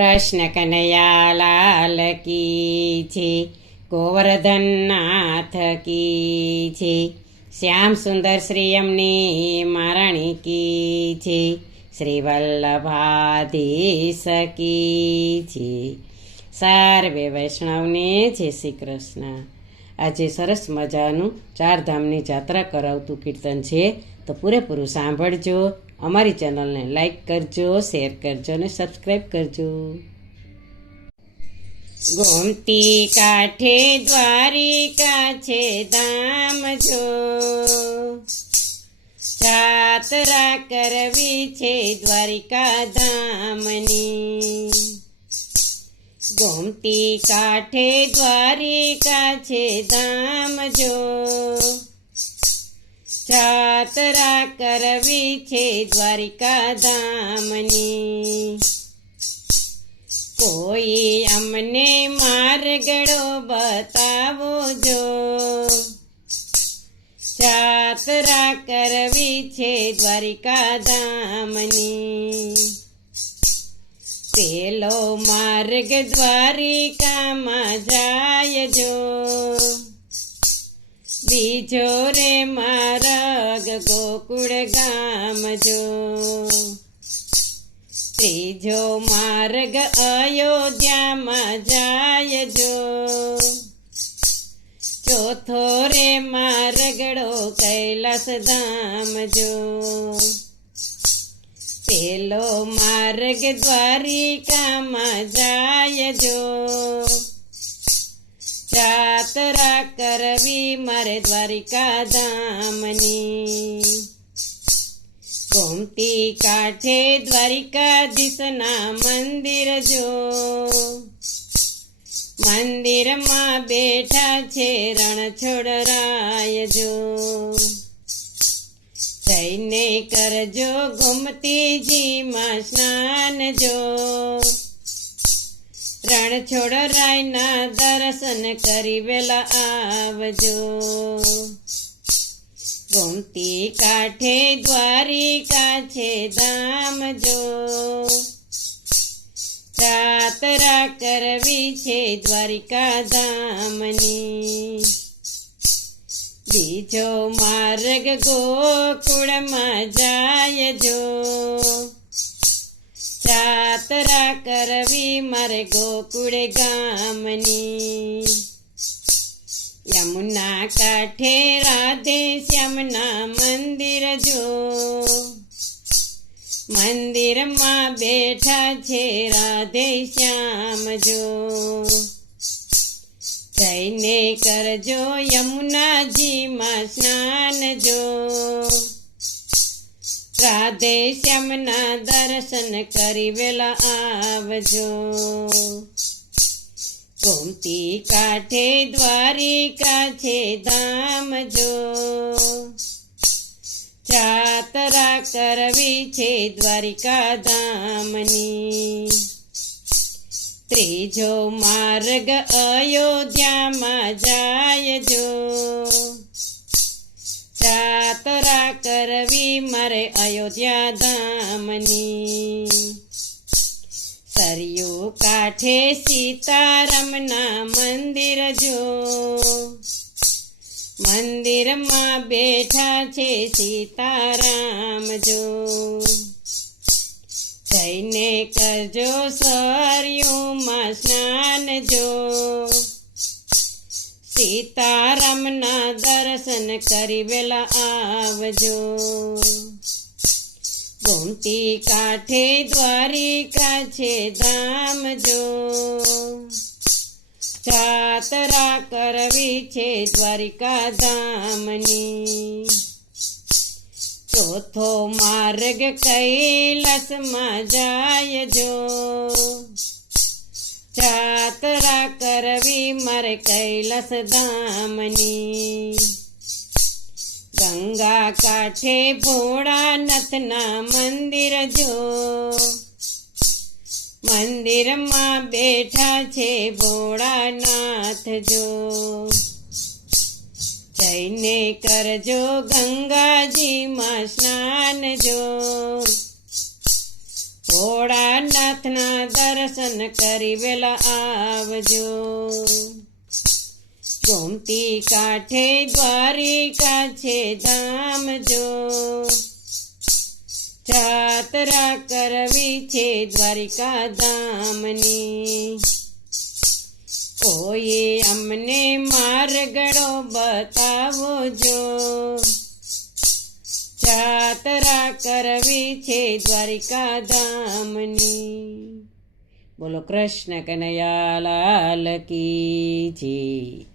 કૃષ્ણ કનૈયા લાલ કી છે, ગોવર્ધન નાથ કી છે, શ્યામ સુંદર શ્રી એમની મહારાણી કી છે, શ્રી વલ્લભાધીશ કી છે. સર્વે વૈષ્ણવને જય શ્રી કૃષ્ણ. આજે સરસ મજાનું ચારધામની જાત્રા કરાવતું કીર્તન છે, તો પૂરેપૂરું સાંભળજો. અમારી ચેનલને લાઈક કરજો, શેર કરજો અને સબસ્ક્રાઈબ કરજો. ગોમતી કાંઠે દ્વારિકા છે ધામ જો, જાત્રા કરવી છે દ્વારિકા ધામની. ગોમતી કાંઠે દ્વારિકા છે ધામ જો, જાત્રા કરવી છે દ્વારિકા ધામની. કોઈ અમને માર્ગડો બતાવો જો, જાત્રા કરવી છે દ્વારિકા ધામની. પેલો માર્ગ દ્વારિકામાં જાય જો, બીજો રે માર્ગ ગોકુળ ગામ જો, ત્રીજો માર્ગ અયોધ્યામાં જાય જો, ચોથો રે માર્ગડો કૈલાસ ધામ જો. પેલો માર્ગ દ્વારિકામાં જાય જો, જાત્રા કરવી મારે દ્વારિકા ધામની. ગોમતી કાંઠે દ્વારિકાધીશના મંદિર જો, મંદિરમાં બેઠા છે રણછોડરાય જો. જઈને કરજો ગોમતીજીમાં સ્નાન જો, રણછોડરાયના દર્શન કરી વેલા આવજો. ગોમતી કાંઠે દ્વારિકા છે ધામ જો, જાત્રા કરવી છે દ્વારિકા ધામની. બીજો માર્ગ ગોકુળમાં જાય જો, જાત્રા કરવી મારે ગોકુળ ગામની. યમુના કાંઠે રાધે શ્યામના મંદિર જો, મંદિરમાં બેઠા છે રાધે શ્યામ જો. જઈને કરજો યમુનાજીમાં સ્નાન જો, રાધે શ્યામના દર્શન કરી વેલા આવજો. ગોમતી કાંઠે દ્વારિકા છે ધામ જો, જાત્રા કરવી છે દ્વારિકા ધામની. ત્રીજો માર્ગ અયોધ્યામાં જાય જો, જાત્રા કરવી મારે અયોધ્યા ધામની. સરયુ કાંઠે સીતારામના મંદિર જો, મંદિરમાં બેઠા છે સીતારામ જો. જઈને કરજો સરયુમાં સ્નાન જો, સીતારામના દર્શન કરી વેલા આવજો. ગોમતી કાંઠે દ્વારિકા છે ધામ જો, જાત્રા કરવી છે દ્વારિકા ધામની. ચોથો માર્ગ કૈલાસમાં જાય જો, જાત્રા કરવી મારે કૈલાસ ધામની. ગંગા કાંઠે ભોળાનાથના મંદિર જો, મંદિરમાં બેઠા છે ભોળાનાથ જો. જઈને કરજો ગંગાજીમાં સ્નાન જો, ભોળાનાથના દર્શન કરી વેલા આવજો. ગોમતી કાંઠે દ્વારિકા છે ધામ જો, જાત્રા કરવી છે દ્વારિકા ધામની. કોઈએ અમને માર્ગડો બતાવો જો, જાત્રા કરવી છે દ્વારિકા ધામની. બોલો કૃષ્ણ કનૈયા લાલ કી જય.